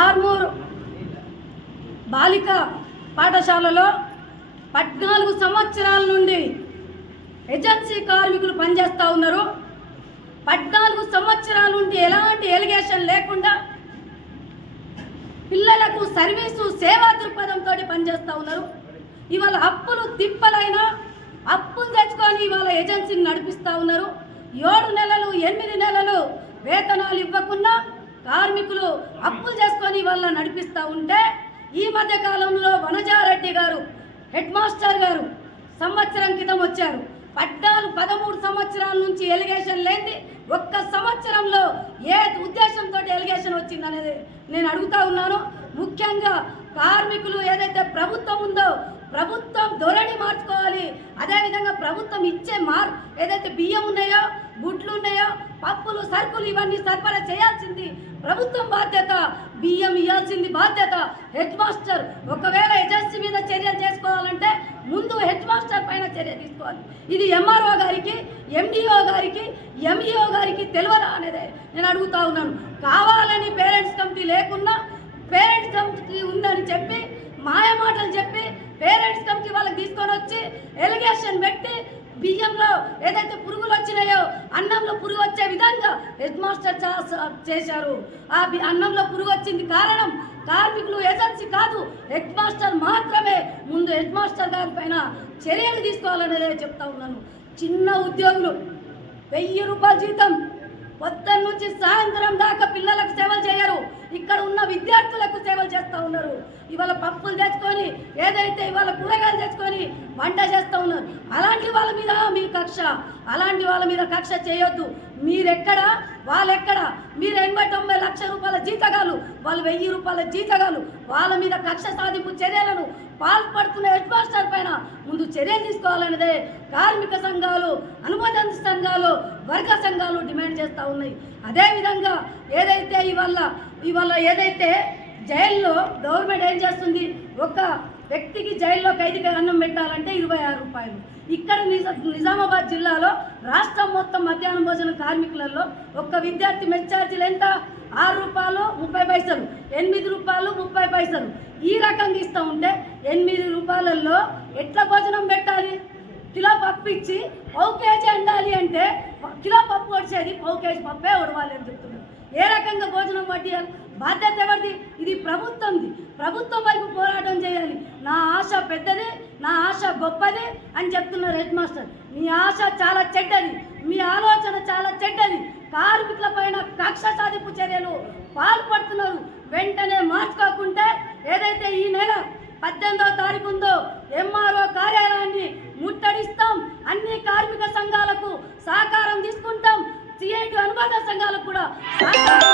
ఆర్మూర్ బాలిక పాఠశాలలో పద్నాలుగు సంవత్సరాల నుండి ఏజెన్సీ కార్మికులు పనిచేస్తూ ఉన్నారు. పద్నాలుగు సంవత్సరాల నుండి ఎలాంటి ఎలిగేషన్ లేకుండా పిల్లలకు సర్వీసు సేవా దృక్పథంతో పనిచేస్తూ ఉన్నారు. ఇవాళ అప్పులు తిప్పలైన అప్పులు తెచ్చుకొని ఇవాళ ఏజెన్సీని నడిపిస్తూ ఉన్నారు. ఏడు నెలలు ఎనిమిది నెలలు వేతనాలు ఇవ్వకుండా కార్మికులు అప్పులు చేసుకొని వల్ల నడిపిస్తూ ఉంటే ఈ మధ్య కాలంలో వనజారెడ్డి గారు హెడ్ మాస్టర్ గారు సంవత్సరం క్రితం వచ్చారు. పద్నాలుగు పదమూడు సంవత్సరాల నుంచి ఎలిగేషన్ లేని ఒక్క సంవత్సరంలో ఏ ఉద్దేశంతో ఎలిగేషన్ వచ్చిందనేది నేను అడుగుతా ఉన్నాను. ముఖ్యంగా కార్మికులు ఏదైతే ప్రభుత్వం ఉందో ప్రభుత్వం ధోరణి మార్చుకోవాలి. అదేవిధంగా ప్రభుత్వం ఇచ్చే మార్ ఏదైతే బియ్యం ఉన్నాయో గుడ్లు సరుకులు ఇవన్నీ సరఫరా చేయాల్సింది ప్రభుత్వం బాధ్యత బియ్యం ఇవ్వాల్సింది బాధ్యత. హెడ్ మాస్టర్ ఒకవేళ ఎజెన్సీ మీద చర్యలు చేసుకోవాలంటే ముందు హెడ్ మాస్టర్ పైన చర్య తీసుకోవాలి. ఇది ఎంఆర్ఓ గారికి ఎండిఓ గారికి ఎంఈఓ గారికి తెలియదా అనేది నేను అడుగుతా ఉన్నాను. కావాలని పేరెంట్స్ కమిటీ లేకున్నా పేరెంట్స్ కమిటీ ఉందని చెప్పి మాయ మాటలు చెప్పి పేరెంట్స్ కమిటీ వాళ్ళకి తీసుకొని వచ్చి ఎలిగేషన్ పెట్టి బియ్యంలో ఏదైతే పురుగులు వచ్చినాయో అన్నంలో పురుగు వచ్చే విధంగా హెడ్ మాస్టర్ చేశారు. ఆ బి- అన్నంలో పురుగు వచ్చింది కారణం కార్మికులు ఏజెన్సీ కాదు హెడ్ మాస్టర్ మాత్రమే. ముందు హెడ్ మాస్టర్ గారి పైన చర్యలు తీసుకోవాలనేదే చెప్తా ఉన్నాను. చిన్న ఉద్యోగులు వెయ్యి రూపాయల జీతం. పొద్దున్న నుంచి సాయంత్రం దాకా పిల్లలకు సేవలు చేయరు. ఇక్కడ ఉన్న విద్యార్థులకు సేవలు చేస్తూ ఉన్నారు. ఇవాళ పప్పులు తెచ్చుకొని ఏదైతే ఇవాళ కూరగాయలు తెచ్చుకొని వంట చేస్తూ ఉన్నారు అలాంటి వాళ్ళ మీద మీ కక్ష అలాంటి వాళ్ళ మీద కక్ష చేయొద్దు. మీరెక్కడ వాళ్ళెక్కడ? మీరు ఎనభై తొంభై లక్షల రూపాయల జీతగాలు వాళ్ళు వెయ్యి రూపాయల జీతగాలు వాళ్ళ మీద కక్ష సాధింపు చర్యలను పాల్పడుతున్న హెడ్ మాస్టర్ పైన ముందు చర్యలు తీసుకోవాలన్నదే కార్మిక సంఘాలు అనుబంధ సంఘాలు వర్గ సంఘాలు డిమాండ్ చేస్తూ ఉన్నాయి. అదేవిధంగా ఏదైతే ఇవాళ ఇవాళ ఏదైతే జైల్లో గవర్నమెంట్ ఏం చేస్తుంది? ఒక వ్యక్తికి జైల్లో ఖైదీకి అన్నం పెట్టాలంటే ఇరవై ఆరు రూపాయలు. ఇక్కడ నిజ నిజామాబాద్ జిల్లాలో రాష్ట్రం మొత్తం మధ్యాహ్నం భోజన కార్మికులలో ఒక్క విద్యార్థి మెస్ ఛార్జీలు ఎంత? ఆరు రూపాయలు ముప్పై పైసలు. ఎనిమిది రూపాయలు ముప్పై పైసలు. ఈ రకంగా ఇస్తూ ఉంటే ఎనిమిది రూపాయలలో ఎట్లా భోజనం పెట్టాలి? కిలో పప్పు ఇచ్చి పావు కేజీ అండాలి అంటే కిలో పప్పు వచ్చేది పావు కేజీ పప్పే ఉడవాలి అని చెప్తున్నారు. ఏ రకంగా భోజనం పట్టియాలి? బాధ్యత ఎవరిది? ఇది ప్రభుత్వంది. ప్రభుత్వం వైపు పోరాటం చేయాలి. నా ఆశ పెద్దదే నా ఆశ గొప్పదే అని చెప్తున్నారు హెడ్ మాస్టర్. మీ ఆశ చాలా చెడ్డది. మీ ఆలోచన చాలా చెడ్డది. కార్మికుల పైన కక్ష సాధింపు చర్యలు పాల్పడుతున్నారు. వెంటనే మార్చుకోకుంటే ఏదైతే ఈ నెల పద్దెనిమిదో తారీఖు ఉందో ఎంఆర్ఓ కార్యాలయాన్ని ముట్టడిస్తాం. అన్ని కార్మిక సంఘాలకు సహకారం తీసుకుంటాం. సిఐటి అనుబంధ సంఘాలకు కూడా సహకారం